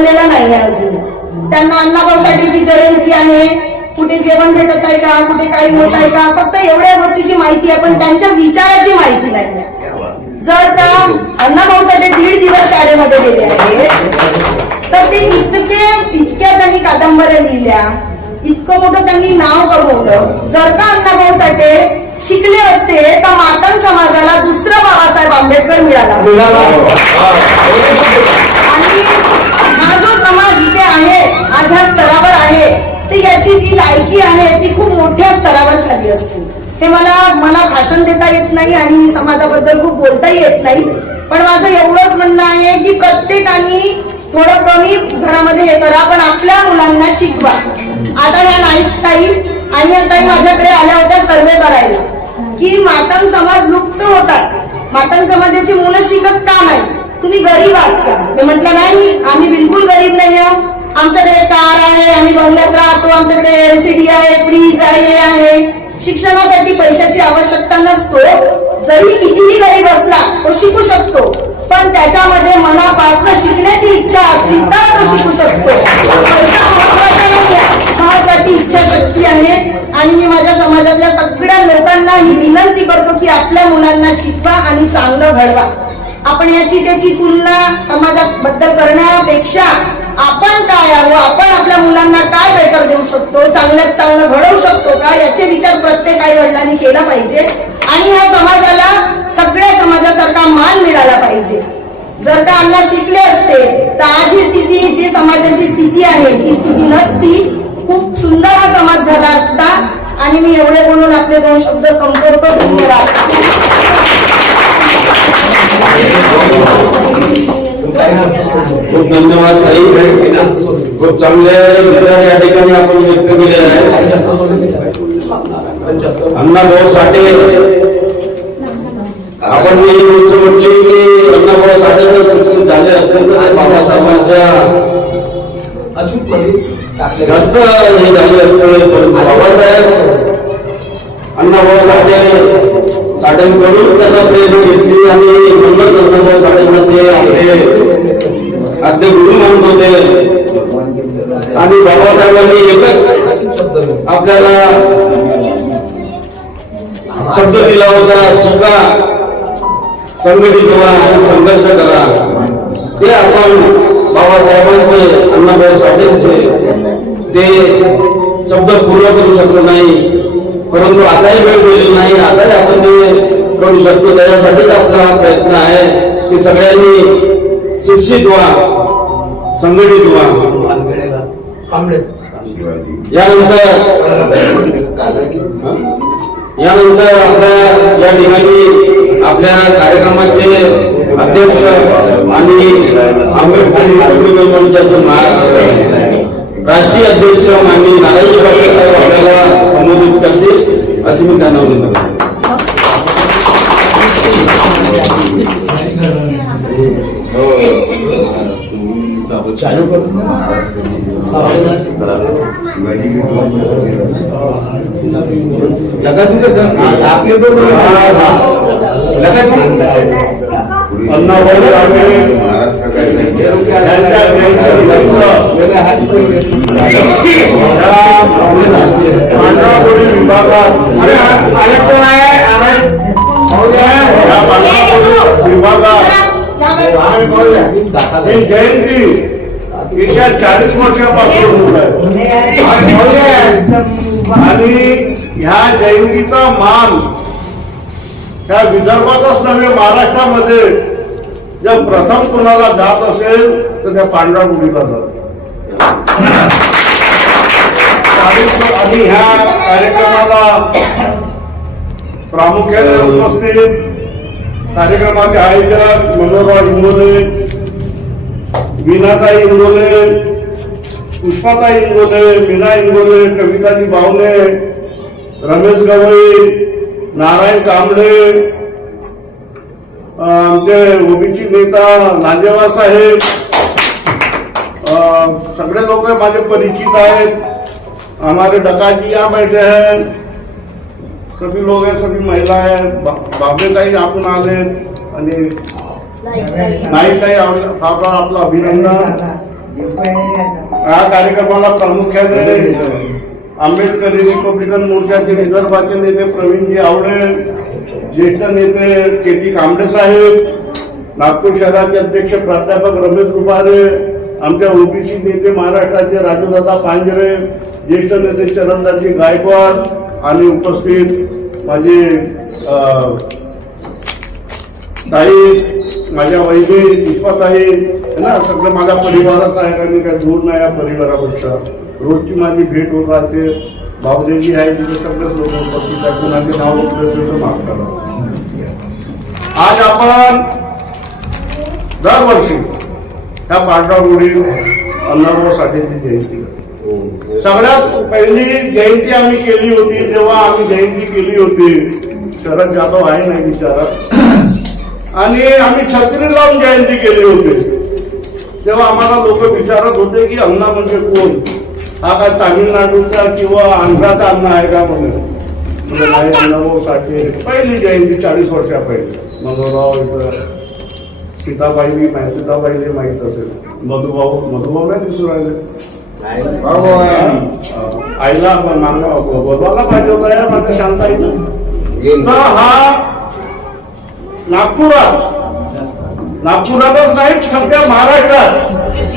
बदललेला नाही आहे अजून. त्यांना अण्णाभाऊ साठेची जयंती आहे, कुठे जेवण भेटत आहे का, कुठे काही होत आहे का, फक्त एवढ्या गोष्टीची माहिती आहे पण त्यांच्या विचाराची माहिती नाही. जर का अण्णाभाऊ साठे 1.5 दिवस शाळेमध्ये गेले आहेत तर ते इतक्या त्यांनी कादंबऱ्या लिहिल्या, इतकं मोठं त्यांनी नाव कमवलं. जर का अण्णाभाऊ साठे शिकले असते तर मातंग समाजाला दुसरं बाबासाहेब आंबेडकर मिळाला. आणि हा जो समाज इथे आहे, आज ह्या स्तरावर आहे, तर याची जी लायकी आहे ती खूप मोठ्या स्तरावर झाली असते. हे मला भाषण देता येत नाही आणि समाजाबद्दल खूप बोलताही येत नाही, पण माझं एवढंच म्हणणं आहे की प्रत्येकाने थोडं कमी घरामध्ये हे करा पण आपल्या मुलांना शिकवा. आता ह्या नाईकताई आणि या ताई माझ्याकडे आल्या होत्या सर्वे करायला की मातंग समाज लुप्त होतात, मातंग समाजाची मुलं शिकत का नाही, तुम्ही गरीब आहात का? मी म्हटलं नाही, आम्ही बिलकुल गरीब नाही आहोत. आमच्याकडे कार आहे, आम्ही बंगल्यात राहतो, आमच्याकडे एलसीडी आहे, फ्रीज आहे, हे आहे. शिक्षणासाठी पैशाची आवश्यकता नसतो. जरी कितीही गरीब असला तो शिकू शकतो, पण त्याच्यामध्ये मनापासून शिकण्याची इच्छा असली तर तो शिकू शकतो. पैसा महत्वाचा नाही, महत्वाची इच्छाशक्ती आहे. आणि मी माझ्या समाजातल्या सगळ्या लोकांना ही विनंती करतो की आपल्या मुलांना शिकवा आणि चांगलं घडवा. आपण याची त्याची तुलना समाजाबद्दल करण्यापेक्षा आपण काय आहो, आपण आपल्या मुलांना काय बेटर देऊ शकतो, चांगल्यात चांगलं घडवू शकतो का, याचे विचार प्रत्येक आई वडिलांनी केला पाहिजे. आणि ह्या समाजाला सगळ्या समाजासारखा मान मिळाला पाहिजे. जर का अण्णा शिकले असते तर आज ही स्थिती, जी समाजाची स्थिती आहे ती स्थिती नसती. खूप सुंदर हा समाज झाला असता. आणि मी एवढे बोलून आपले 2 शब्द संपवतो. धन्यवाद. खूप धन्यवाद ताई, खूप चांगले विचार या ठिकाणी आपण व्यक्त केले आहेत. अण्णाभाऊ साठे, आपण मी गोष्ट म्हटली की अण्णाभाऊ साठे जर शिक्षित झाले असते तर बाबासाहेबांच्या जास्त हे झाले असते. बाबासाहेब अण्णाभाऊ साठेंकडून त्यांना प्रेरणा घेतली आणि म्हणूनच अण्णाभाऊ साठेंमध्ये आपले गुरु मानत होते. आणि बाबासाहेबांनी एकच आपल्याला शब्द दिला होता, शिका, संघटित व्हा, संघर्ष करा. ते आपण बाबासाहेबांचे, अण्णाभाऊ साठेंचे ते शब्द पूर्ण करू शकलो नाही, परंतु आताही वेळ गेलेली नाही, आताही आपण ते करू शकतो. त्याच्यासाठीच आपला हा प्रयत्न आहे की सगळ्यांनी शिक्षित व्हा, संघटित व्हा. यानंतर आपल्या या ठिकाणी आपल्या कार्यक्रमाचे अध्यक्ष आणि आंबेडकर राष्ट्रीय अध्यक्ष माननीय नारायणजी पाटील साहेब आपल्याला संबोधित करतील असे मी त्यांना विनंती करतो. चालू करू लगा तुझे आपले जयंती येत्या 40 वर्षापासून होत आहे आणि ह्या जयंतीचा मान त्या विदर्भातच नव्हे महाराष्ट्रामध्ये जर प्रथम कोणाला जात असेल तर त्या पांढऱ्या मुलीला जात. आणि ह्या कार्यक्रमाला प्रामुख्याने उपस्थित कार्यक्रमाचे आयोजक मनोहरराव इंगोले, वीणाताई इंगोले, पुष्पाताई इंगोले, मीना इंगोले, कविताजी बावणे, रमेश गवई, नारायण कांबळे, आमचे ओबीसी नेता लांजेवा साहेब, सगळे लोग माझे परिचित आहेत. हमारे डकाजी यहाँ बैठे हैं, सभी लोग हैं, सभी महिला हैं. बाबेताई आपण आले आणि नाईकताई आपला अभिनंदन. या कार्यक्रमाला प्रामुख्याने आंबेडकरी रिपब्लिकन मोर्चाचे विदर्भाचे नेते प्रवीणजी आवडे, ज्येष्ठ नेते के.टी. कांबळे साहेब, नागपूर शहराचे अध्यक्ष प्राध्यापक रमेश रुपारे, आमच्या ओबीसी नेते महाराष्ट्राचे राजूदादा पांजरे, ज्येष्ठ नेते चरणदासजी गायकवाड आणि उपस्थित माझे ताई, माझ्या वैद्य पुष्पाताई ना, सगळं माझ्या परिवाराचं आहे, कारण काही दूर नाही या परिवारापेक्षा. रोजची माझी भेट होत राहते. भावदेवी आहे तिथे सगळेच लोक उपस्थित आहेत. कुणाचे नाव उपस्थित माफ करा. आज आपण दरवर्षी त्या पांढरा गुढी अण्णाभाऊ साठेंची जयंती करतो. सगळ्यात पहिली जयंती आम्ही केली होती तेव्हा आम्ही जयंती केली होती, शरद जाधव आहे नाही विचारात, आणि आम्ही छत्री लावून जयंती केली होती. तेव्हा आम्हाला लोक विचारत होते की अण्णा म्हणजे कोण, हा काय तामिळनाडूचा किंवा आंध्राचा अण्णा आहे का म्हणजे नाही, अण्णाभाऊ साठे. पहिली जयंती 40 वर्षा पहिले. मधुराव सीताबाई माहित असेल, मधुभाऊ नाही दिसून राहिले, आईला बोलवायला पाहिजे होता या माझ्या शांताईनं. तर हा नागपुरातच नाही, सगळ्या महाराष्ट्रात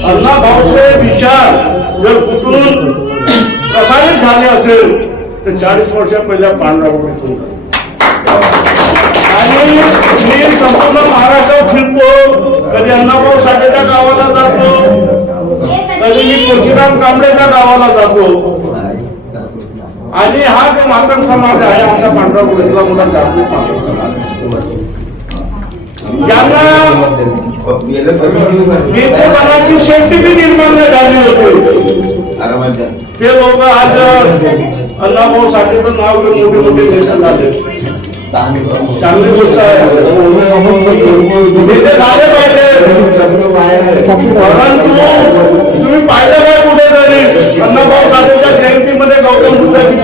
अण्णाभाऊचे विचार जर कुठून प्रसारित झाले असेल तर 40 वर्षा पहिल्या पांढरा गुढीतून. आणि मी संपूर्ण महाराष्ट्रात फिरतो, कधी अण्णाभाऊ साठेच्या गावाला जातो, कधी मी तुळशीराम कांबळेच्या गावाला जातो. आणि हा जो मातंग समाज आहे आमच्या पांढरा गुढीतला मोठा जागृत मातंग समाज, ज्यांना नेतेपणाची शेती बी निर्माण झाली होती, ते लोक आज अण्णाभाऊ साठेचं नाव घेऊन मोठे मोठे नेते झाले. चांगली गोष्ट आहे, नेते झाले पाहिजे. परंतु तुम्ही पाहिलं काय कुठेतरी अण्णाभाऊ साठेच्या जयंतीमध्ये गौतम बुद्धाची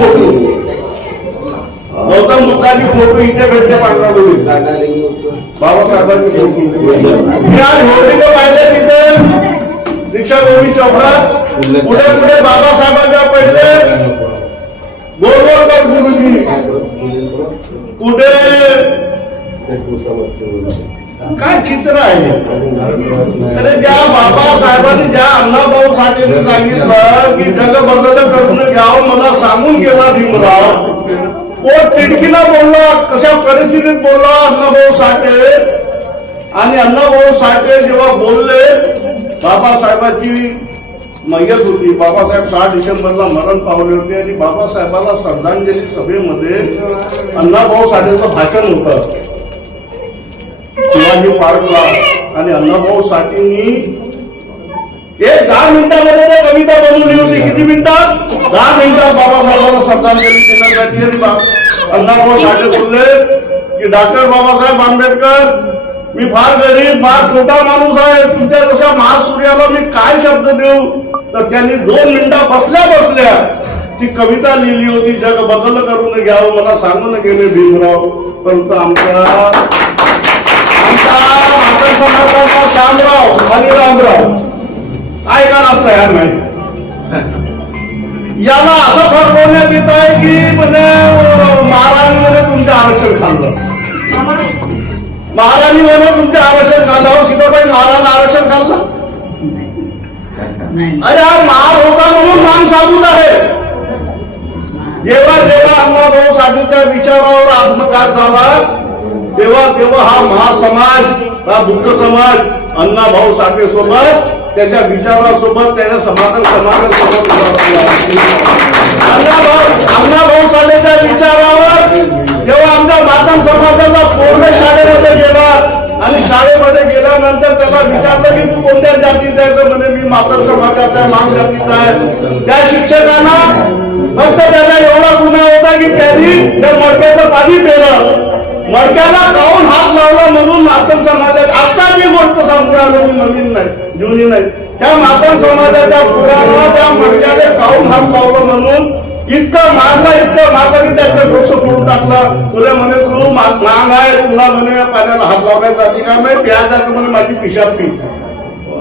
फोटो इथे भेटते पांढरा गुढीत, बाबासाहेबांची फोटो. मी आज होर्डिंग पाहिले तिथे दीक्षाभूमी चौकात, पुढे पुढे बाबासाहेबांच्या पहिले गोरगोरकर गुरुजी, पुढे काय चित्र आहे. अरे ज्या बाबासाहेबांनी, ज्या अण्णाभाऊ साठेंनी सांगितलं की जग बदल करून घ्यावं, मला सांगून गेला भीमराव. कोण टिटकीला बोलला, कशा परिस्थितीत बोलला अण्णाभाऊ साठे. आणि अण्णाभाऊ साठे जेव्हा बोलले, बाबासाहेबांची मय्यत होती, बाबासाहेब 6 डिसेंबरला मरण पावले होते, आणि बाबासाहेबांना श्रद्धांजली सभेमध्ये अण्णाभाऊ साठेचं भाषण होतं शिवाजी पार्कला. आणि अण्णाभाऊ साठेंनी 10 मिनिटांमध्ये ते कविता बनवली होती. किती मिनिटात? 10 मिनिटात बाबासाहेबांना श्रद्धांजली देण्यासाठी. अण्णाभाऊ साठे बोलले की डॉक्टर बाबासाहेब आंबेडकर, मी फार गरीब, फार छोटा माणूस आहे, तुमच्या जशा महासूर्याला मी काय शब्द देऊ. तर त्यांनी 2 मिनिटं बसल्या बसल्या ती कविता लिहिली होती, जग बदल करून घ्यावं, मला सांगून गेले भीमराव. परंतु आमचा मातंग समाजाचा शामराव आणि रामराव ऐकायलाच तयार नाही. याला असं फरकवण्यात येत आहे की म्हणजे महाराणीने तुमचं आरक्षण खाल्लं, महाराणीने तुमचं आरक्षण खाल्लं. सीताबाई महाराज आरक्षण खाल्लं. अरे हा महार होता म्हणून मान साबूत आहे. जेव्हा जेव्हा अण्णाभाऊ साठेच्या विचारावर आत्मघात झाला तेव्हा तेव्हा हा महासमाज, हा बुद्ध समाज अण्णाभाऊ साठे सोबत, त्याच्या विचारासोबत, त्याच्या समाजासोबत अण्णाभाऊ साठेच्या विचारावर जेव्हा आमच्या मातंग समाजाचा पूर्ण शाळेमध्ये गेला, आणि शाळेमध्ये गेल्यानंतर त्याला विचारलं की तू कोणत्या जातीचा आहे, तर म्हणजे मी मातंग समाजाचा, मान जातीचा आहे. त्या शिक्षकांना फक्त त्याला एवढा गुन्हा होता की त्यांनी त्या मडक्याचं पाणी पिलं, मडक्याला काऊन हात लावला म्हणून मातंग समाजात. आता जी गोष्ट सांगू राहिलो मी, नवीन नाही, जुनी नाही. त्या मातंग समाजाच्या पुराणाला त्या मडक्याने काऊन हात लावलं म्हणून इतकं मारलं की त्याचं डोकं फोडून टाकलं. तुला म्हणे तू लहान आहे, तुला म्हणे पाण्याला हात लावण्याचा अधिकार नाही, प्यायचा म्हणे माझी पिशाब पी.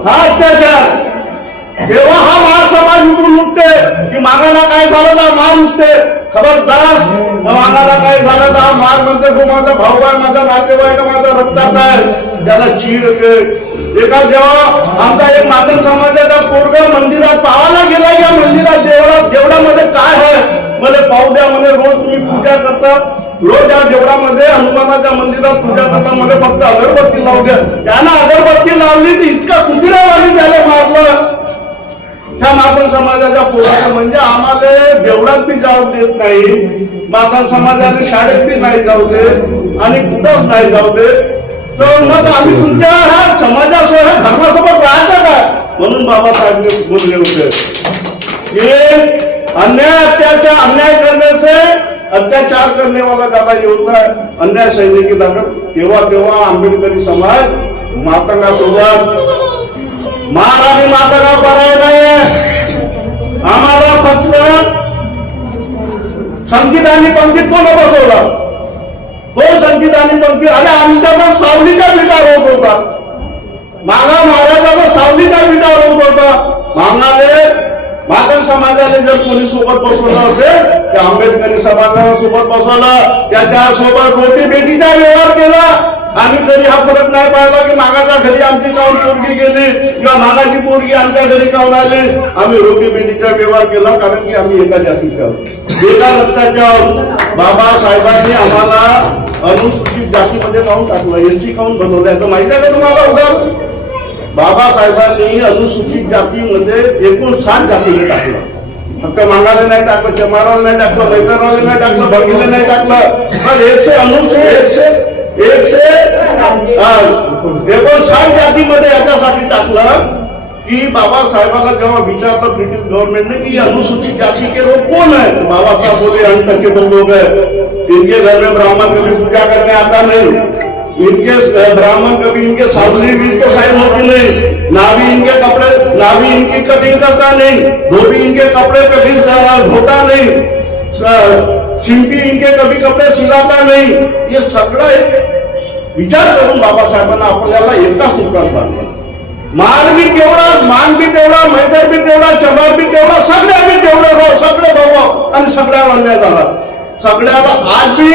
हा अत्याचार. तेव्हा हा मार समाज उठून उठते की मागाला काय झालं तर मार उठते. खबरदार, मागाला काय झालं तर मार म्हणते तो माझा भाऊ आहे, माझा नातेवाईक, माझा रक्तात आहे, त्याला चीड येते. एका जेव्हा आमचा एक मातंग समाजाचा पोरगा मंदिरात पाहायला गेला, या मंदिरात देवळामध्ये काय आहे मला पाहू द्या म्हणे. रोज तुम्ही पूजा करता, रोज या देवळामध्ये हनुमानाच्या मंदिरात पूजा करता, मला फक्त अगरबत्ती लावू द्या. त्यानं अगरबत्ती लावली तर इतका कुत्र्यावाली त्याला मारलं त्या मातंग समाजाच्या पोराला. म्हणजे आम्हाला देवळात बी जाऊ देत नाही, मातंग समाजाने शाळेत बी नाही जाऊ दे आणि कुठंच नाही जाऊ दे. तर मग आम्ही तुमच्या ह्या समाजासह धर्मासोबत राहतो का? म्हणून बाबासाहेब बोलले होते की अन्याय करने से अत्याचार करने वाला ज्यादा ये होता है, अन्याय सहने की ताकत. तेव्हा आंबेडकरी समाज मातंगासोबत मार आणि मातंगा पर्याय नाही. आम्हाला फक्त संगीत आणि पंक्तीत कोण बसवला? कोण संगीत आणि पंक्ती? अरे आमच्याकडे सावलीचा विचार होत होता, मागा महाराजाचा सावलीचा विचार होत होता. मागणारे मातंग समाजाने जर कोणी सोबत बसवलं असेल तर आंबेडकरी समाजाला सोबत बसवलं, त्याच्यासोबत रोटी बेटीचा व्यवहार केला. आम्ही कधी हा फरक नाही पाहिला की मागाच्या घरी आमची काऊन पोरगी गेली किंवा मागाची पोरगी आमच्या घरी काऊन आली. आम्ही रोटी बेटीचा व्यवहार केला, कारण की आम्ही एका जातीचे आहोत, एका रक्ताचे आहोत. बाबासाहेबांनी आम्हाला अनुसूचित जातीमध्ये काऊन टाकलं, एसटी काऊन बनवलं याचं माहिती आहे का तुम्हाला? उदाहरण, बाबासाहेबांनी अनुसूचित जातीमध्ये 59 जातीने टाकलं. फक्त मागाला नाही टाकलं, चमाराला नाही टाकलं, मैत्राला नाही टाकलं, भंगीला नाही टाकलं, पण 59 जातीमध्ये याच्यासाठी टाकलं की बाबासाहेबांना जेव्हा विचारलं ब्रिटिश गव्हर्नमेंटने की अनुसूचित जाति के लोग कौन है, तो बाबा साहब बोले अनटचेबल लोग है, इनके घर में ब्राह्मण कभी पूजा करने आता नहीं, इनके ब्राह्मण कभी इनके सावली भी को साइन होती नहीं, नाभि इनके कपड़े, नाभि इनकी कटिंग करता नहीं, धोबी इनके कपड़े कभी धोता नहीं, शिंपी इनके कभी कपड़े सिलाता नहीं. ये सगळं एक विचार करून बाबासाहेबांना आपल्याला एका सूत्रात बांधलं. माल बी तेवढा, मान बी तेवढा, मैतर बी तेवढा, चमार बी तेवढा, सगळ्या बी तेवढं, सगळे भाऊ आणि सगळ्याला अन्याय झाला. सगळ्याला आज बी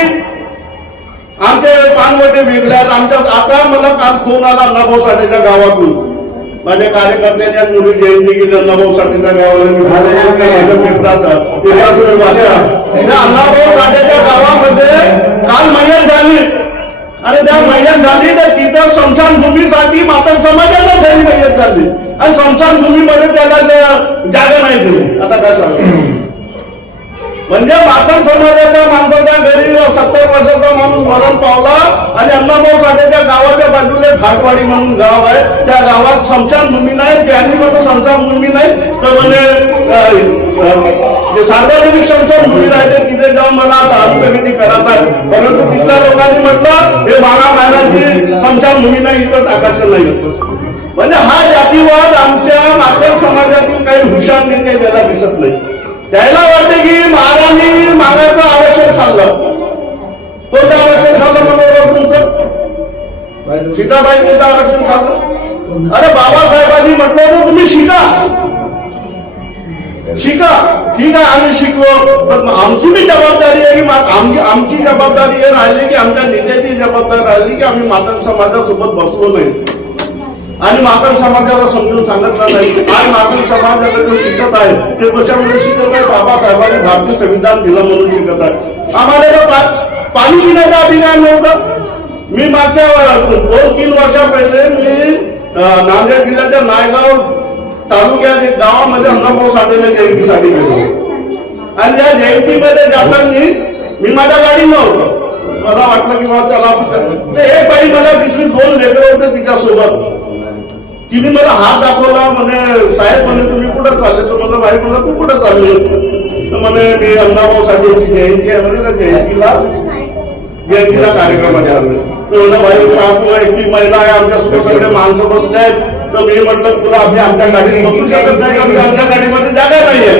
आमचे पानवटे वेगळे आहेत. आमच्या आता मला काल फोन आला अण्णाभाऊ साठेच्या गावातून, माझ्या कार्यकर्त्यांच्या मुली जयंती केली अण्णाभाऊ साठेच्या गावाला. मी अण्णाभाऊ साठेच्या गावामध्ये काल मयत झाली आणि त्या मयत झाली तर तिथं स्मशानभूमीसाठी मातंग समाजाला घरी मयत झाली आणि स्मशानभूमीमध्ये त्याला जागा नाही दिली. आता काय सांगतो, म्हणजे मातंग समाजाच्या माणसाच्या घरी 70 वर्षाचा माणूस मरण पावला आणि अण्णाभाऊ साठेच्या गावाच्या बाजूला घाटवाडी म्हणून गाव आहे, त्या गावात स्मशानभूमी नाही. त्यांनी म्हणून स्मशानभूमी नाही तर म्हणजे सार्वजनिक स्मशानभूमी राहते, तिथे जाऊन मला दारू कमिटी करायचा आहे. परंतु तिथल्या लोकांनी म्हटलं हे मागा महाराजची स्मशानभूमी नाही, इथं टाकायचं नाही. म्हणजे हा जातीवाद आमच्या मातंग समाजातील काही हुशार नेते त्याला दिसत नाही. त्याला वाटते की महाराजांनी मागाचं आरक्षण खाल्लं. कोणतं आरक्षण खाल्लं म्हणून तुमचं? सीताबाई कोणतं आरक्षण खाल्लं? अरे बाबासाहेबांनी म्हटलं तर तुम्ही शिका, ठीक आहे आम्ही शिकलो, पण आमची बी जबाबदारी आहे की आमची जबाबदारी हे राहिली की आमच्या नेत्याची जबाबदारी राहिली की आम्ही मातंग समाजासोबत बसलो नाही आणि मातंग समाजाला समजून सांगितलं नाही. आज मातंग समाजाला जो शिकत आहे ते कशामुळे शिकत आहे? बाबासाहेबांनी भारतीय संविधान दिलं म्हणून शिकत आहे. आम्हाला पाणी पिण्याचा अधिकार नव्हता. मी मागच्या 2-3 वर्षा पहिले मी नांदेड जिल्ह्याच्या नायगाव तालुक्यात एक गावामध्ये अण्णाभाऊ साठेला जयंतीसाठी गेलो आणि त्या जयंतीमध्ये जाताना मी माझ्या गाडी नव्हतो. मला वाटलं की मला चला, एक बाई मला दिसली, 2 लेकरं होते तिच्यासोबत. तिने मला हात दाखवला, म्हणे साहेब म्हणे तुम्ही कुठं चालले? तर मला बाई म्हणलं तू कुठं चालले? तर म्हणे मी अण्णाभाऊ साठेची जयंती आहे म्हणे, त्या जयंतीला कार्यक्रमाने आलो. तर म्हणलं बाई एकटी महिला आहे, आमच्यासोबत सगळे माणसं बसले आहेत. तर मी म्हटलं तुला आम्ही आमच्या गाडीत बसू शकत नाही, आमच्या गाडीमध्ये जागा नाहीये.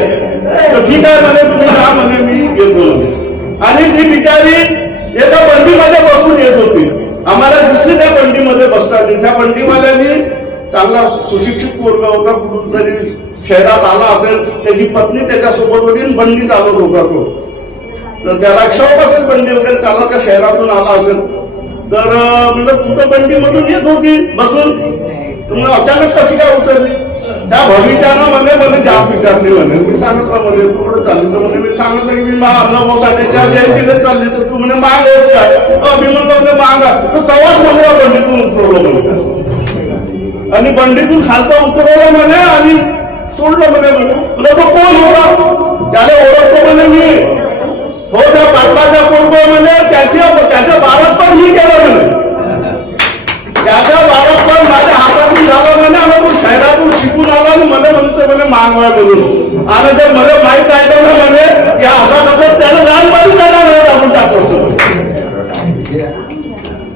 तर ठीक आहे म्हणे तुम्ही राहा म्हणे, मी घेतो. आणि ती बिचारी एका बंडीमध्ये बसून येत होती. आम्हाला दिसली त्या बंडीमध्ये बसताना. त्या बंडीवाल्यांनी चांगला सुशिक्षित पोरगा होता, कुठून तरी शहरात आला असेल, त्याची पत्नी त्याच्यासोबत होती, बंडी चालत होता तो. तर त्याला शौक असेल बंडी वगैरे चालत, त्या शहरातून आला असेल. तर म्हणजे तुझं बंडी मधून येत होती बसून, तुम्ही अचानक कशी काय उतरली? त्या भविष्यानं म्हणे जाब विचारली म्हणे. मी सांगितलं म्हणे तू कुठे चालली? तर म्हणे मी सांगितलं की मी अण्णाभाऊसाठी जयंतीला चालली. तर तू म्हणे माग यायची आहे. मी म्हणलं म्हणजे माग तो तवाच मला बंडीतून उतरवलं म्हणे, आणि बंडीतून खालता उतरवलं म्हणे आणि सोडलं म्हणे. तुला तो कोण होता? त्याला ओळखतो म्हणे मी, हो त्या पाटलाच्या पूर्व म्हणे, त्याच्या बारात पण मी केलं म्हणे, त्याच्या बारात पण माझ्या हातातून झालं म्हणे. आणि तो शहरातून शिकून आला आणि मला म्हणतो म्हणे मागवाय म्हणून. आणि जर मला माहित आहे तर म्हणे या हातात त्याला लहानपणी त्याला आपण टाकतो.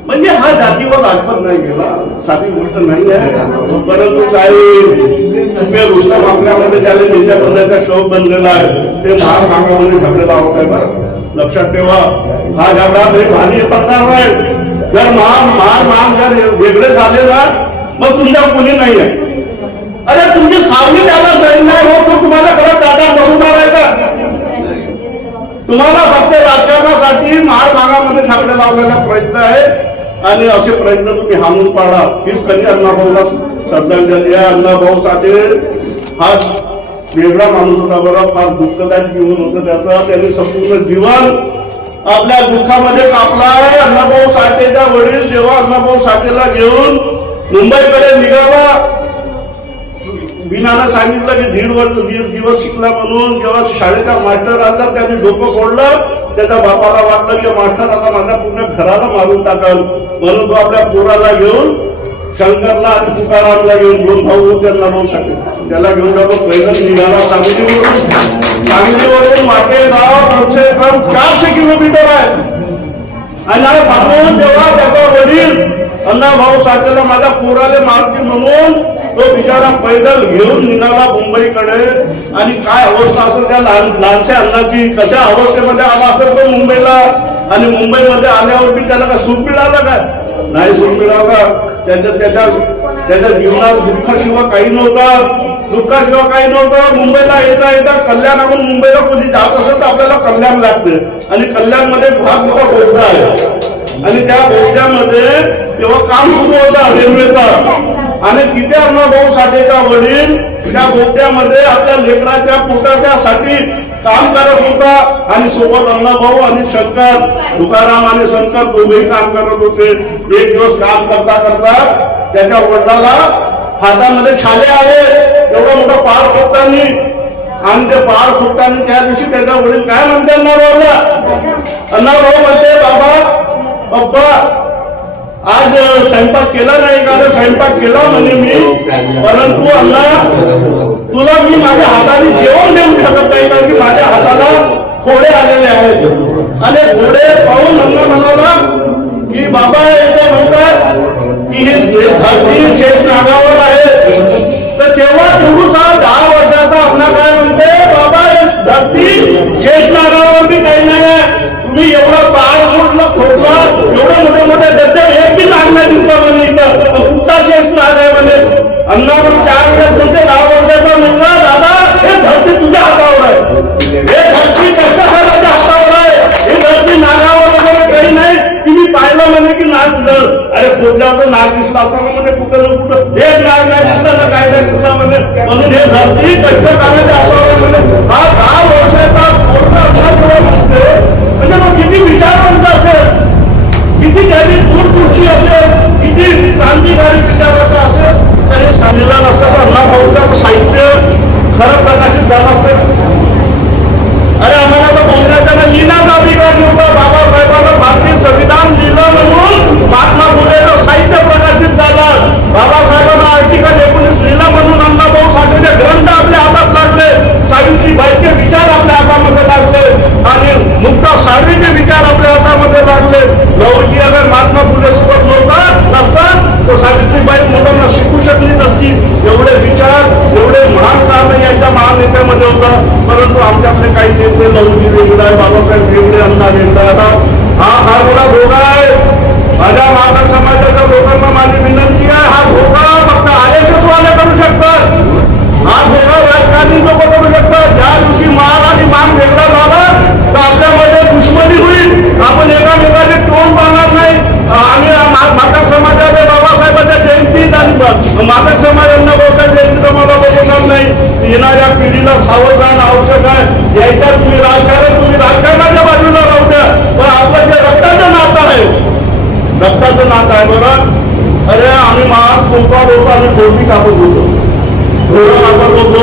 म्हणजे हा जातीवर आजपत नाही गेला, साधी गोष्ट नाही आहे. परंतु काही चुके रुस्तम आपल्यामध्ये त्याला नेत्या बनण्याचा शौक बनलेला आहे. ते महाभागामध्ये झगडे लावत आहे. बरं लक्षात ठेवा, हा झगडा भारी पडणार नाही. जर महान जर वेगळे झाले ना, मग तुमच्या कोणी नाही आहे. अरे तुमची सावली त्याला सैन्य नाही होत, तो तुम्हाला खरं दादा बसवणार आहे का? तुम्हाला फक्त राजकारणासाठी महाभागामध्ये झगडे लावण्याचा प्रयत्न आहे, आणि असे प्रयत्न तुम्ही हाणून पाडा. हीच कधी अण्णाभाऊला श्रद्धांजली आहे. अण्णाभाऊ साठे हा वेगळा माणूस होता. बरं फार दुःखदायक जीवन होतं त्याचं. त्यांनी संपूर्ण जीवन आपल्या दुःखामध्ये कापलाय. अण्णाभाऊ साठेच्या वडील जेव्हा अण्णाभाऊ साठेला घेऊन मुंबईकडे निघाला, बिनानं सांगितलं की दीड दिवस शिकला म्हणून. जेव्हा शाळेचा मास्टर आला त्यांनी डोकं फोडलं. त्याच्या बापाला वाटलं की मास्टर आता माझ्या पूर्ण घराला मारून टाकाल, म्हणून तो आपल्या पोराला घेऊन शंकरला आणि तुकारामला घेऊन, दोन भाऊ त्यांना भाऊ सांगितले, त्याला घेऊन जातो. पहिलं निघाला सांगलीवरून माटेगाव 400 किलोमीटर आहे. आणि बाबून जेव्हा त्याचा वडील अण्णाभाऊ साठेला माझ्या पोराले मारतील म्हणून तो बिचारा पैदल घेऊन निघाला मुंबईकडे. आणि काय अवस्था असेल त्या लहानशा अन्नाची, कशा अवस्थेमध्ये आला असेल तो मुंबईला. आणि मुंबईमध्ये आल्यावर बी त्याला काय सुख मिळालं काय? नाही सुख मिळालं. त्याच्या जीवनात दुःखाशिवाय काही नव्हतं, दुःखाशिवाय काही नव्हतं. मुंबईला येता कल्याणाहून मुंबईला कोणी जात असेल तर आपल्याला कल्याण लागते, आणि कल्याणमध्ये फार मोठा बोगदा आहे. आणि त्या बोगद्यामध्ये तेव्हा काम सुरू होता रेल्वेचा, आणि तिथे अण्णाभाऊ साठेचा वडील त्या बोगद्यामध्ये आपल्या लेकराच्या पोटाच्यासाठी काम करत होता. आणि सोबत अण्णाभाऊ आणि शंकर, तुकाराम आणि शंकर दोघेही काम करत होते. एक दिवस काम करता करता त्याच्या वडिलाला हातामध्ये छाले आले, एवढा मोठा पहाड फुटतानी. आणि ते पहाड फुटतानी त्या दिवशी त्याचा वडील काय म्हणते अण्णाभाऊला? अण्णाभाऊ म्हणते बाबा आज स्वयंपाक केला नाही का? स्वयंपाक केला म्हणे मी, परंतु अण्णा तुला मी माझ्या हाताने जेवण देऊ शकत नाही, कारण की माझ्या हाताला फोडे आलेले आहेत. आणि फोडे पाहून अण्णा म्हणाला की बाबा येते म्हणतात की हे धरती शेष नागावर आहे. तर तेव्हा थोडूसा 10 वर्षाचा अण्णा काय म्हणते, बाबा धरती शेष नागावरती काही नाही आहे. तुम्ही एवढं पहाड फोडला, एवढे मोठे दर्जा एक बी नाग नाही दिसला म्हणे इथं, कुठला शेष नाग आहे म्हणे. अण्णा म्हणून 4 वेळेस म्हणते 10 वर्षाचा मुलगा, दादा हे धरती तुझ्या हातावर आहे, हे धरती कष्टकऱ्याच्या हातावर आहे, ही धरती नागावर वगैरे काही नाही. की मी पाहिलं म्हणे की नाग दिसलं. अरे फोडल्यावर नाग दिसला असताना म्हणे कुठं हे नाग नाही दिसला ना काय नाही दिसला म्हणे. म्हणून हे धरती कष्टकऱ्याच्या हातावर आहे म्हणे. हा 10 वर्षाचा म्हणते, म्हणजे मग किती विचारवंत असेल, किती त्यांनी दूरदृष्टी असेल, किती क्रांतिकारी विचाराचा असेल. तर हे सांगितलं नसतं तर अण्णाभाऊचं साहित्य खरं प्रकाशित झालं असतं. अरे आम्हाला तर काँग्रेसला लिहिण्याचा अधिकार नव्हता. बाबासाहेबांना भारतीय संविधान लिहिलं म्हणून महात्मा फुलेचं साहित्य प्रकाशित झालं. बाबासाहेबांना आर्टिकल 19 लिहिलं म्हणून अण्णाभाऊ साठेचे ग्रंथ आपल्या हातात लागले, सावित्रीबाईचे विचार आपल्या हातामध्ये लागले, आणि मुक्ता साळवीचे विचार आपल्या हातामध्ये लागले. लवजी अगर महात्मा फुले सोबत नसता तो सावित्रीबाई मुलांना शिकू शकली नसती. एवढे विचार, एवढे महान काम यांच्या महानेत्यामध्ये होतं. परंतु आमच्याकडे काही नेते लवजी वेगळा आहे, बाबासाहेब वेगळे, अण्णा वेगळा. हा मोठा धोका आहे. माझ्या माता समाजाच्या लोकांना माझी विनंती आहे, हा धोका फक्त RSS वाले करू शकतात. हा धोका सावध राहणं आवश्यक आहे. याच्यात तुम्ही राजकारणाच्या बाजूला राहू द्या, पण आपलं जे रक्ताचं नातं आहे, रक्ताचं नातं आहे बरं. अरे आम्ही महाग कोंपाल होतो, आम्ही कोणती कापत होतो, ढोरं कापत होतो,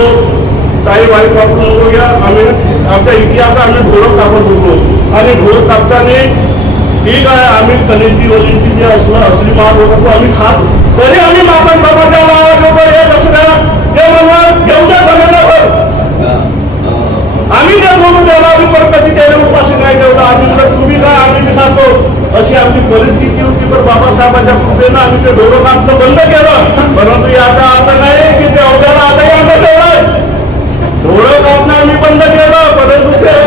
काही वाईट वापरू नको घ्या. आम्ही आमच्या इतिहासात आम्ही ढोरं कापत होतो आणि ढोर कापताना ठीक आहे आम्ही कनेक्टी वलिंटी जे असली माल होतो आम्ही खात, तरी आम्ही माता समाजाला आवाज होतो. हे कसं काय ते म्हणा घेऊन समाजावर आम्ही जे बोलू द्यायला आम्ही पण कधी त्याला उपाशी नाही ठेवलं. आम्ही म्हणलं तुम्ही काय आम्ही खातो, अशी आमची परिस्थिती होती. पण बाबासाहेबांच्या कृपेनं आम्ही ते ढोरं कापणं बंद केलं. परंतु याचा अर्थ नाही की ते अवघ्याला आताही आम्ही ठेवलंय. ढोरं कापणं आम्ही बंद केलं, परंतु ते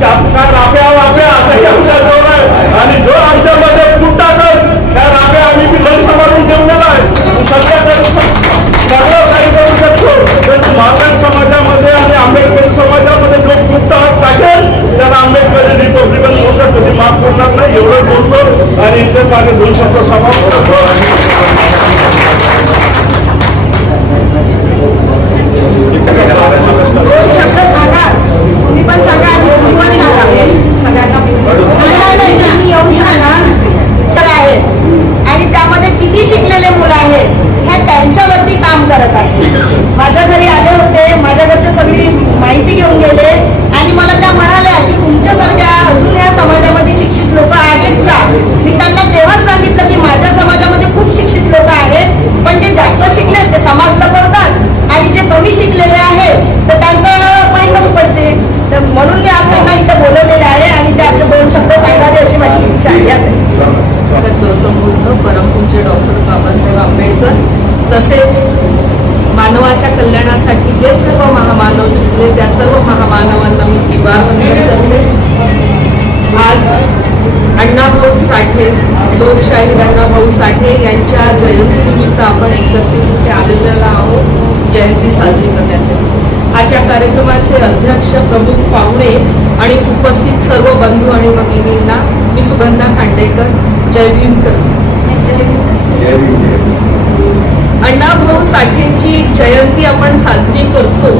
राफ्या आताही आमच्या जवळ आहे. आणि जो आमच्यामध्ये फूट टाकल त्या राफ्या आम्ही बी घरी सांभाळून ठेवलेला आहे. सगळं काही करू शकतो. पण महाराष्ट्र समाजामध्ये आणि आंबेडकरी समाजामध्ये जो फूट टाकेल त्याला आंबेडकरी रिपब्लिकन मोर्चा कधी माफ करणार नाही, एवढं बोलतो. आणि इथे माझे 2 शब्द समाप्त करतो. शब्द सांगा, तुम्ही पण सांगा आणि तुम्ही पण सांगा. सगळ्यांना नाही, तुम्ही येऊन सांगा तर आहेत आणि त्यामध्ये किती शिकलेले मुलं आहेत ह्या त्यांच्यावरती काम करत आहे. माझ्या घरी आले होते, माझ्या घरचे सगळी माहिती घेऊन गेले आणि मला त्या म्हणाल्या की तुमच्यासारख्या अजून या समाजामध्ये शिक्षित लोक आहेत का. मी त्यांना तेव्हाच सांगितलं की माझ्या समाजामध्ये खूप शिक्षित लोक आहेत, पण जे जास्त शिकले ते समाज लपवतात आणि जे कमी शिकलेले आहेत तर त्यांचं माहीतच पडते. तर म्हणून मी आज त्यांना इथं बोलवलेले आहे आणि ते आपले 2 शब्द सांगावे अशी माझी इच्छा आहे. गौतम बुद्ध, परमपूज्य डॉक्टर बाबासाहेब आंबेडकर, तसेच मानवाच्या कल्याणासाठी जे सर्व महामानव झिजले त्या सर्व महामानवांना मी दिवाळवंदन करते. आज अण्णाभाऊ साठे, लोकशाहीर अण्णाभाऊ साठे यांच्या जयंतीनिमित्त आपण एकत्रित इथे आलेलो आहोत जयंती साजरी करण्यासाठी. आजच्या कार्यक्रमाचे अध्यक्ष, प्रमुख पाहुणे आणि उपस्थित सर्व बंधू आणि भगिनींना मी सुगंधा खांडेकर जय भीम करते. अण्णाभाऊ साठेंची जयंती आपण साजरी करतो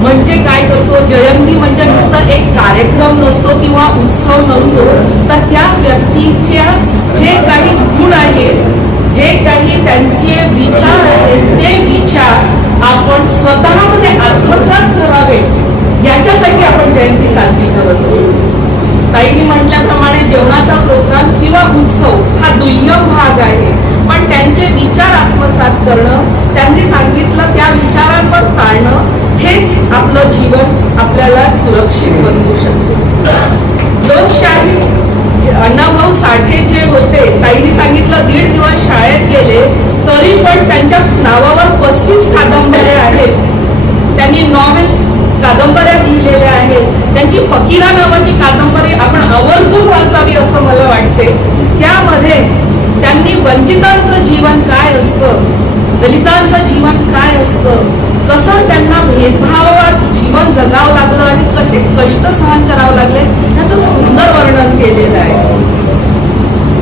म्हणजे काय करतो, जयंती म्हणजे नुसतं एक कार्यक्रम नसतो किंवा उत्सव नसतो, तर त्या व्यक्तीच्या जे काही गुण आहेत, जे काही त्यांचे विचार आहेत ते विचार आपण स्वतःमध्ये आत्मसात करावे याच्यासाठी आपण जयंती साजरी करत असतो. ताईंनी म्हटल्याप्रमाणे जेवणाचा प्रोग्राम किंवा उत्सव हा दुय्यम भाग आहे, पण त्यांचे विचार आत्मसात करणं, त्यांनी सांगितलं त्या विचारांवर चालणं हेच आपलं जीवन आपल्याला सुरक्षित बनवू शकते. लोकशाही अण्णाभाऊ साठे जे होते, ताईंनी सांगितलं 1.5 दिवस शाळेत गेले तरी पण त्यांच्या नावावर 35 कादंबऱ्या आहेत. त्यांनी नॉवेल्स, कादंबऱ्या लिहिलेल्या आहेत. त्यांची फकीरा नावाची कादंबरी आपण आवर्जून वाचावी असं मला वाटते. त्यामध्ये त्यांनी वंचितांचं जीवन काय असतं, दलितांचं जीवन काय असतं, कसं त्यांना भेदभावात जीवन जगावं लागलं आणि कसे कष्ट सहन करावं लागले त्याचं सुंदर वर्णन केलेलं आहे.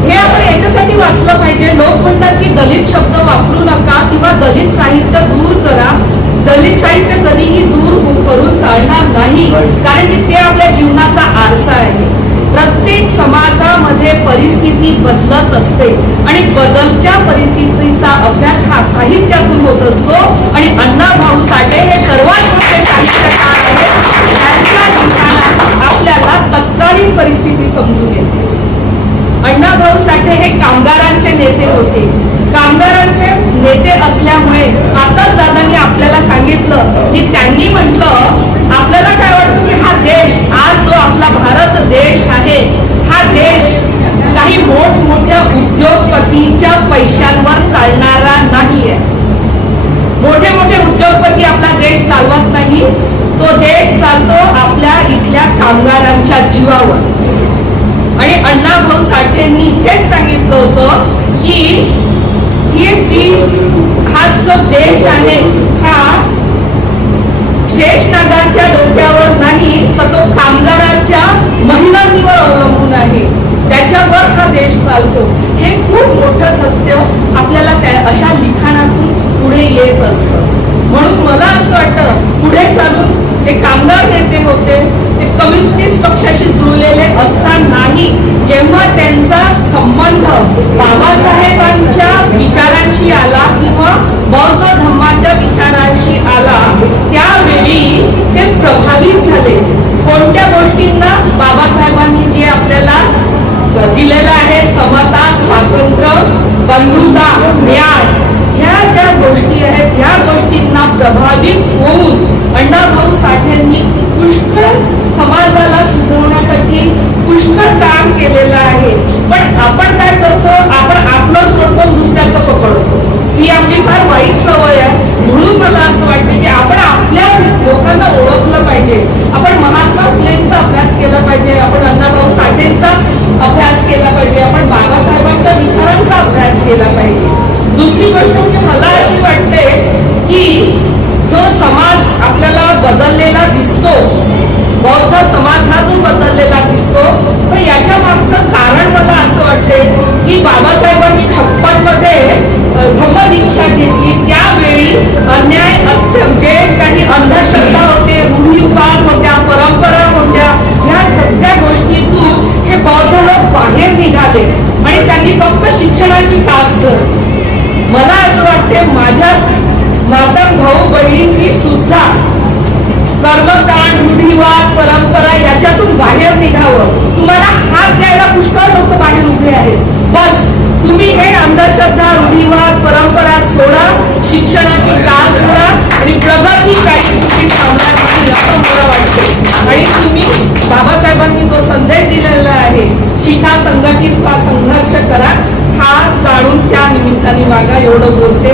हे आपण याच्यासाठी वाचलं पाहिजे. लोक म्हणतात की दलित शब्द वापरू नका किंवा दलित साहित्य दूर करा. दलित साहित्य कधीही दूर करून चालणार नाही, कारण की ते आपल्या जीवनाचा आरसा आहे. प्रत्येक समाजामध्ये परिस्थिती बदलत असते आणि बदलत्या परिस्थितीचा अभ्यास हा साहित्यातून होत असतो आणि अण्णाभाऊ साठे हे सर्वात मोठे साहित्यकार आहेत. त्यांच्या लिखाणात आपल्याला तत्कालीन परिस्थिती समजून येते. अण्णाभाऊ साठे हे कामगारांचे नेते होते. कामगारांचे नेते असल्यामुळे आताच दादांनी आपल्याला सांगितलं की त्यांनी म्हटलं आपल्याला काय वाटतं की हा देश, आज जो आपला भारत देश आहे, हा देश काही मोठमोठ्या उद्योगपतींच्या पैशांवर चालणारा नाहीये. मोठे मोठे उद्योगपती आपला देश चालवत नाही, तो देश चालतो आपल्या इथल्या कामगारांच्या जीवावर. आणि अण्णाभाऊ साठेंनी हेच सांगितलं होतं की हा जो देश आहे हा शेषनागाच्या डोक्यावर नाही, तर तो कामगारांच्या महिलांवर अवलंबून आहे. त्याच्यावर हा देश चालतो. हे खूप मोठं सत्य आपल्याला अशा लिखाणातून पुढे येत असतं. म्हणून मला असं वाटतं पुढे चालून प्रभावित होऊन अण्णाभाऊ साठेंनी पुष्कळ समाजाला सुधारण्यासाठी पुष्कळ काम केलेलं आहे. पण आपण काय करतो, आपण आपलं सोडतो, दुसऱ्याचं पकडतो. ही आपली फार वाईट सवय आहे. म्हणून मला असं वाटतं की आपण आपल्या लोकांना ओळखलं पाहिजे. आपण महात्मा फुलेंचा अभ्यास केला पाहिजे, आपण अण्णाभाऊ साठेंचा अभ्यास केला पाहिजे, आपण बाबासाहेबांच्या विचारांचा अभ्यास केला पाहिजे. दुसरी गोष्ट म्हणजे मला अशी वाटते की जो समाज आपल्याला बदललेला दिसतो, बौद्ध समाज हा जो बदललेला दिसतो, तर याच्या मागचं कारण मला असं वाटते की बाबासाहेबांनी 56 मध्ये धम्मदीक्षा घेतली. त्यावेळी अन्याय जे काही अंधश्रद्धा होते, रूढीवाद होत्या, परंपरा होत्या, ह्या सगळ्या गोष्टीतून हे बौद्ध लोक बाहेर निघाले आणि त्यांनी फक्त शिक्षणाची तास धरली. मला असं वाटते माझ्या माता भाऊ बहिणींनी सुद्धा कर्मकांड, रूढीवाद, परंपरा याच्यातून बाहेर निघावं. तुम्हाला हात द्यायला पुष्कळ लोक बाहेर उभे आहेत. बस तुम्ही हे अंधश्रद्धा, रूढीवाद, परंपरा सोडा, शिक्षणाची तास करा आणि प्रगती काही तुम्ही थांबणार असं मला वाटते. आणि तुम्ही बाबासाहेबांनी जो संदेश दिलेला आहे, शिका, संघटित व्हा, संघर्ष करा, हा जाणून त्या निमित्ताने वागा, एवढं बोलते.